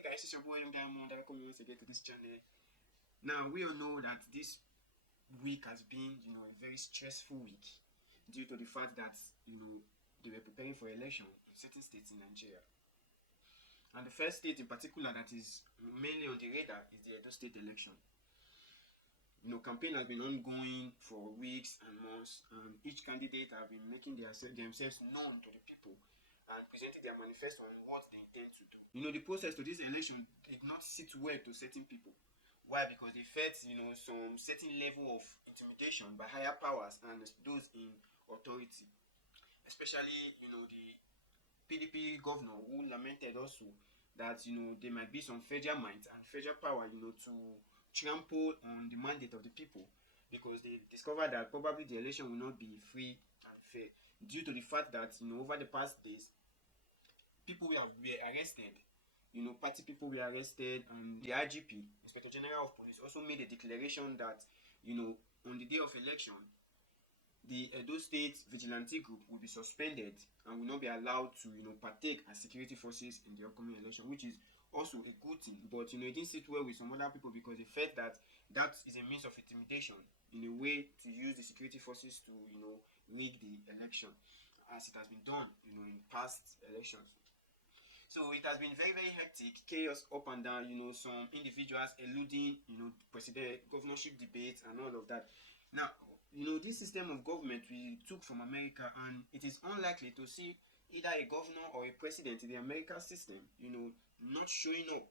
Hey guys, it's your boy Diamond. Welcome once again to this channel. Now we all know that this week has been, a very stressful week due to the fact that they were preparing for election in certain states in Nigeria. And the first state in particular that is mainly on the radar is the Edo State election. Campaign has been ongoing for weeks and months, and each candidate have been making themselves known to the people and presenting their manifesto on what they intend to do. The process to this election did not sit well to certain people. Why? Because they felt, some certain level of intimidation by higher powers and those in authority. Especially, the PDP governor who lamented also that, there might be some federal might and federal power, to trample on the mandate of the people, because they discovered that probably the election will not be free and fair due to the fact that, over the past days, people were arrested. Party people were arrested, and the IGP, Inspector General of Police, also made a declaration that, on the day of election, the Edo State Vigilante Group will be suspended and will not be allowed to, partake as security forces in the upcoming election, which is also a good thing. But, it didn't sit well with some other people because they felt that that is a means of intimidation in a way to use the security forces to, rig the election, as it has been done, in past elections. So it has been very, very hectic, chaos up and down, some individuals eluding, president governorship debates and all of that. Now, this system of government we took from America, and it is unlikely to see either a governor or a president in the American system, not showing up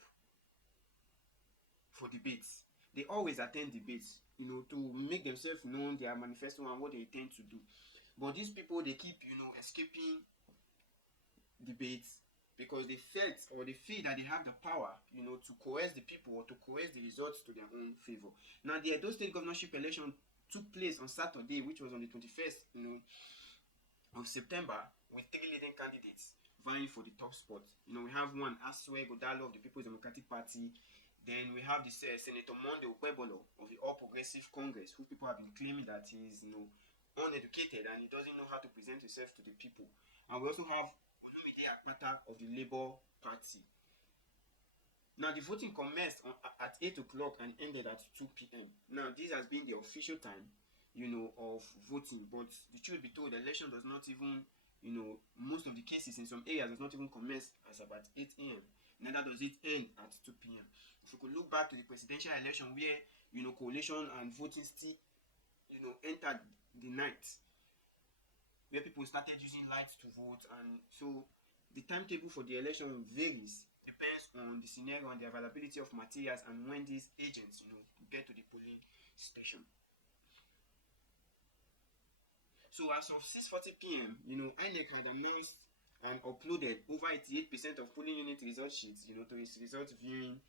for debates. They always attend debates, to make themselves known, their manifesto and what they intend to do. But these people, they keep, escaping debates, because they felt or they feel that they have the power, to coerce the people or to coerce the results to their own favor. Now, the Edo State Governorship election took place on Saturday, which was on the 21st, of September, with 3 leading candidates vying for the top spot. We have one, Edo of the People's Democratic Party. Then we have the Senator Monday Okwebolo of the All Progressive Congress, who people have been claiming that he is, uneducated and he doesn't know how to present himself to the people. And we also have of the Labour Party. Now, the voting commenced at 8 o'clock and ended at 2 p.m. Now, this has been the official time, of voting. But the truth be told, the election does not even, most of the cases in some areas does not even commence as about 8 a.m. Neither does it end at 2 p.m. If we could look back to the presidential election where, coalition and voting still, entered the night, where people started using lights to vote, and so the timetable for the election varies, depends on the scenario and the availability of materials and when these agents, get to the polling station. So as of 6:40 p.m., INEC had announced and uploaded over 88% of polling unit result sheets, to its result viewing,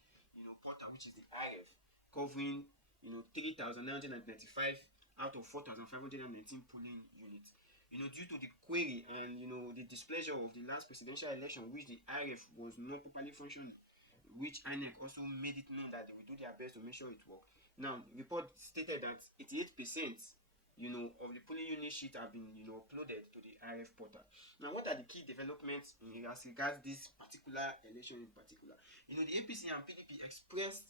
portal, which is the IRF, covering, 3,995 out of 4,519 polling units. Due to the query and, the displeasure of the last presidential election, which the IRF was not properly functioning, which INEC also made it known that they will do their best to make sure it works. Now, the report stated that 88%, of the polling unit sheet have been, uploaded to the IRF portal. Now, what are the key developments as regards this particular election in particular? The APC and PDP expressed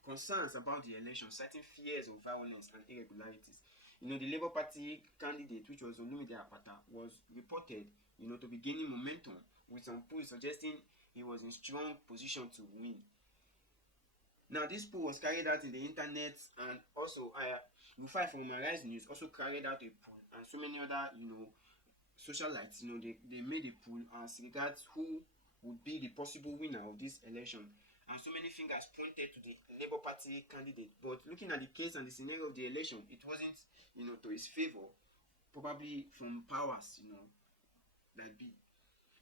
concerns about the election, citing fears of violence and irregularities. The Labour Party candidate, which was Olumide Apata, was reported, to be gaining momentum, with some polls suggesting he was in strong position to win. Now, this poll was carried out in the internet, and also Rufai from Arise News also carried out a poll, and so many other, socialites, they made a poll as regards who would be the possible winner of this election. And so many fingers pointed to the Labour Party candidate. But looking at the case and the scenario of the election, it wasn't, to his favor, probably from powers, that be.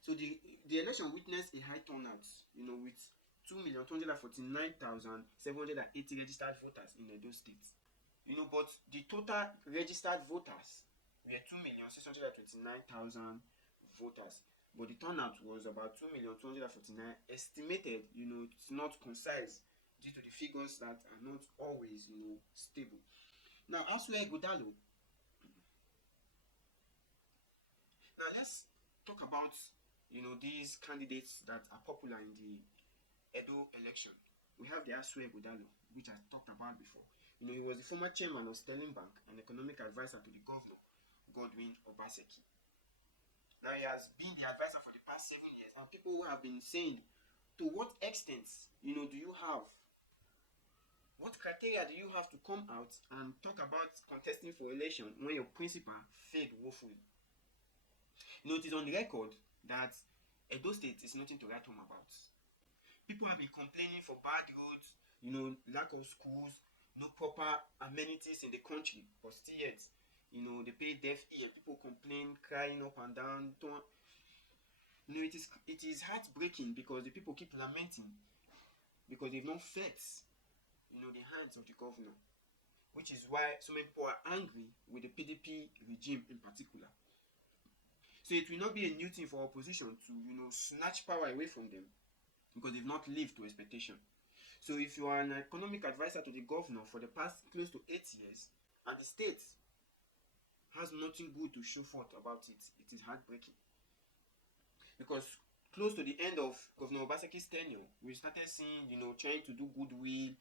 So the election witnessed a high turnout, with 2,249,780 registered voters in Edo State. But the total registered voters were 2,629,000 voters. But the turnout was about 2,249,000. Estimated, it's not concise due to the figures that are not always, stable. Now, elsewhere, Godalo. Now, let's talk about, these candidates that are popular in the Edo election. We have the Asue Godalo, which I talked about before. He was the former chairman of Sterling Bank and economic advisor to the governor, Godwin Obaseki. Now he has been the advisor for the past 7 years, and people have been saying, to what extent, do you have? What criteria do you have to come out and talk about contesting for election when your principal failed woefully? It is on the record that Edo State is nothing to write home about. People have been complaining for bad roads, lack of schools, no proper amenities in the country, but still yet, they pay deaf ear. People complain, crying up and down. It is heartbreaking because the people keep lamenting because they've not felt, the hands of the governor, which is why so many people are angry with the PDP regime in particular. So it will not be a new thing for opposition to, snatch power away from them because they've not lived to expectation. So if you are an economic advisor to the governor for the past close to 8 years, and the state has nothing good to show forth about it, it is heartbreaking. Because close to the end of Governor Obaseki's tenure, we started seeing, trying to do goodwill,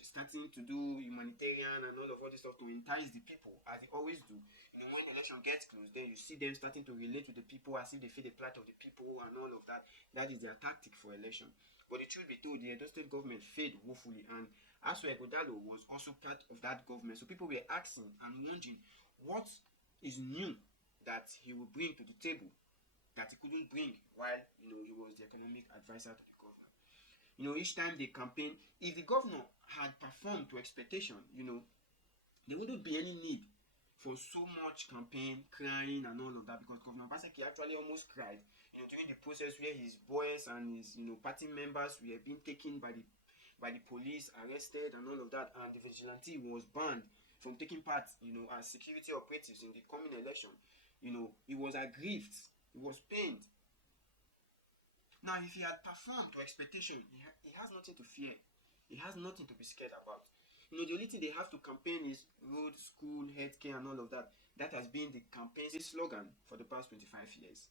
starting to do humanitarian and all this stuff to entice the people, as they always do. When the election gets close, then you see them starting to relate with the people as if they feel the plight of the people and all of that. That is their tactic for election. But the truth be told, the Edo State government failed woefully, and Asue Godalo was also part of that government. So people were asking and wondering what is new that he will bring to the table that he couldn't bring while he was the economic advisor to the governor. Each time they campaign, if the governor had performed to expectation, there wouldn't be any need for so much campaign, crying and all of that, because Governor Obaseki actually almost cried, during the process where his boys and his party members were being taken by the police, arrested and all of that, and the vigilante was banned from taking part, as security operatives in the coming election. He was aggrieved. He was pained. Now, if he had performed to expectation, he has nothing to fear. He has nothing to be scared about. The only thing they have to campaign is road, school, healthcare, and all of that. That has been the campaign slogan for the past 25 years.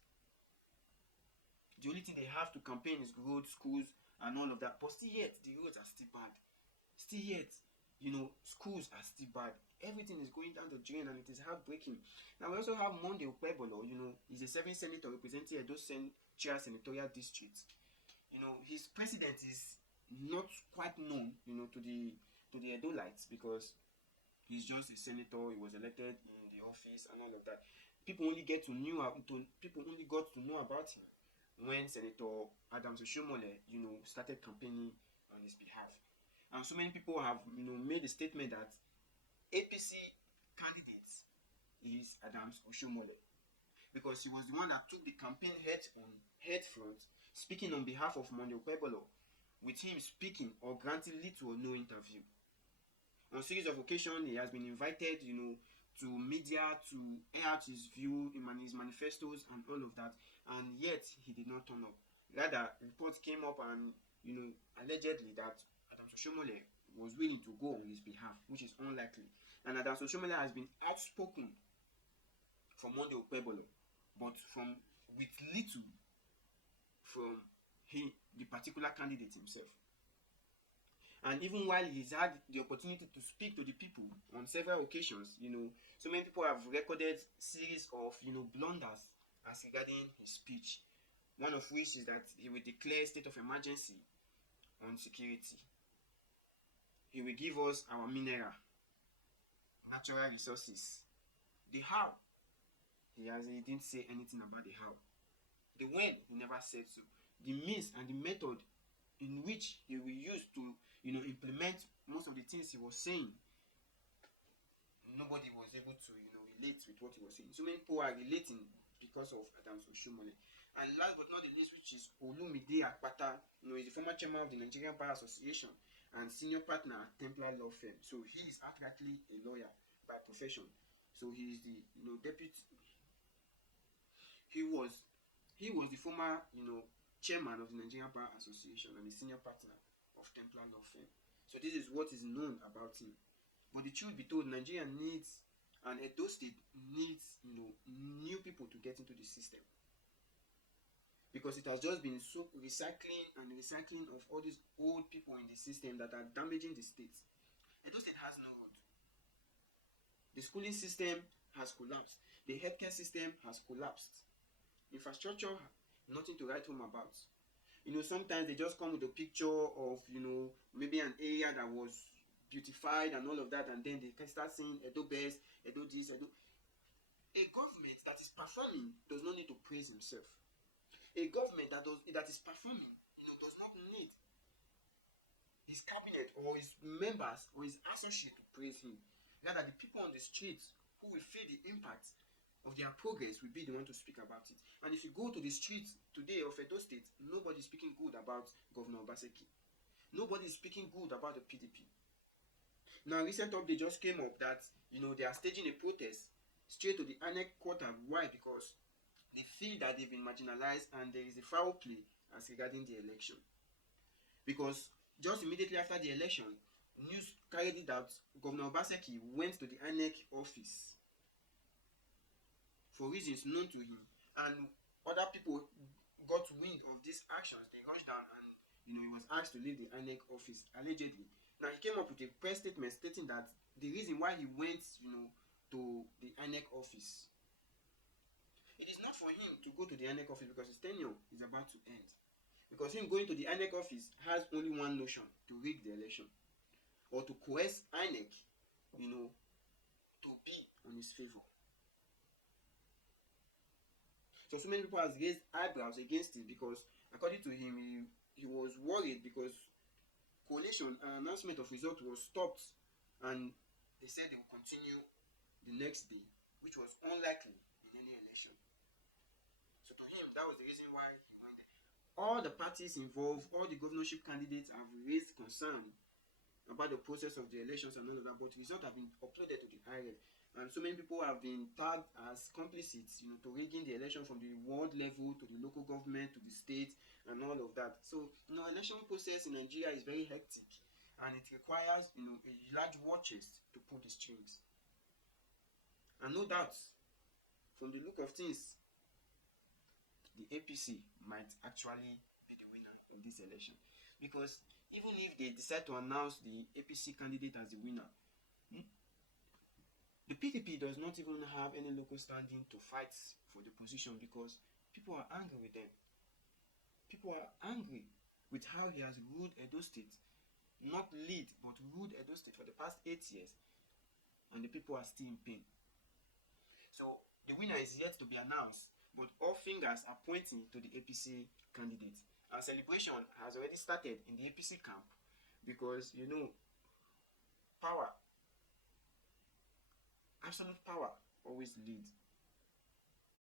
The only thing they have to campaign is road, schools, and all of that. But still yet, the roads are still bad. Still yet, schools are still bad. Everything is going down the drain, and it is heartbreaking. Now, we also have Monday Okpebolo. He's a serving senator representing Edo Central Senatorial District. His president is not quite known, to the Edolites, because he's just a senator. He was elected in the office and all of that. People only got to know about him when Senator Adams Oshomole, started campaigning on his behalf. And so many people have, made a statement that APC candidate is Adams Oshomole, because he was the one that took the campaign head front, speaking on behalf of Monday Okpebolo, with him speaking or granting little or no interview. On a series of occasions, he has been invited, to media to air out his view in his manifestos and all of that, and yet he did not turn up. Rather, reports came up and, allegedly that Adams Oshomole was willing to go on his behalf, which is unlikely. And Adams Oshomole has been outspoken from Monday Okpebolo, but with little from the particular candidate himself. And even while he's had the opportunity to speak to the people on several occasions, so many people have recorded series of, blunders as regarding his speech. One of which is that he will declare state of emergency on security. He will give us our mineral, natural resources. The how, he didn't say anything about the how. The when, he never said so. The means and the method in which he will use to, implement most of the things he was saying, nobody was able to, relate with what he was saying. So many people are relating because of Adams Oshomole. And last but not the least, which is Olumide Akpata, is the former chairman of the Nigerian Bar Association and senior partner at Templar Law Firm. So he is actually a lawyer by profession. So he is the, deputy. He was the former, chairman of the Nigerian Bar Association and a senior partner of Templar Law Firm. So this is what is known about him. But the truth be told, Nigeria needs, and Edo State needs, new people to get into the system. because it has just been so recycling and recycling of all these old people in the system that are damaging the state. Edo State has no road. The schooling system has collapsed. The healthcare system has collapsed. Infrastructure, nothing to write home about. Sometimes they just come with a picture of, maybe an area that was beautified and all of that, and then they can start saying Edo best, Edo this, Edo. A government that is performing does not need to praise himself. A government that is performing, does not need his cabinet or his members or his associates to praise him. Rather, the people on the streets who will feel the impact of their progress will be the one to speak about it. And if you go to the streets today of Edo State, nobody is speaking good about Governor Obaseki. Nobody is speaking good about the PDP. Now, recent update just came up that they are staging a protest straight to the ANEC quarter. Why? Because they feel that they've been marginalized and there is a foul play as regarding the election. Because just immediately after the election, news carried it that Governor Obaseki went to the ANEC office for reasons known to him, and other people got wind of these actions. They rushed down and he was asked to leave the ANEC office allegedly. Now he came up with a press statement stating that the reason why he went to the ANEC office, it is not for him to go to the ANEC office because his tenure is about to end. Because him going to the ANEC office has only one notion: to rig the election or to coerce INEC, to be on his favor. So many people has raised eyebrows against it because, according to him, he was worried because collation and announcement of result was stopped, and they said they will continue the next day, which was unlikely in any election. So to him, that was the reason why he went there. All the parties involved, all the governorship candidates have raised concern about the process of the elections and all of that, but results have been uploaded to the IREF. And so many people have been tagged as complicits, to rigging the election from the world level to the local government to the state and all of that. So, election process in Nigeria is very hectic, and it requires, a large war chest to pull the strings. And no doubt, from the look of things, the APC might actually be the winner of this election, because even if they decide to announce the APC candidate as the winner, the PDP does not even have any local standing to fight for the position, because people are angry with them. People are angry with how he has ruled Edo State, not lead, but ruled Edo State for the past 8 years, and the people are still in pain. So the winner is yet to be announced, but all fingers are pointing to the APC candidate. Our celebration has already started in the APC camp, because power, absolute power, always leads.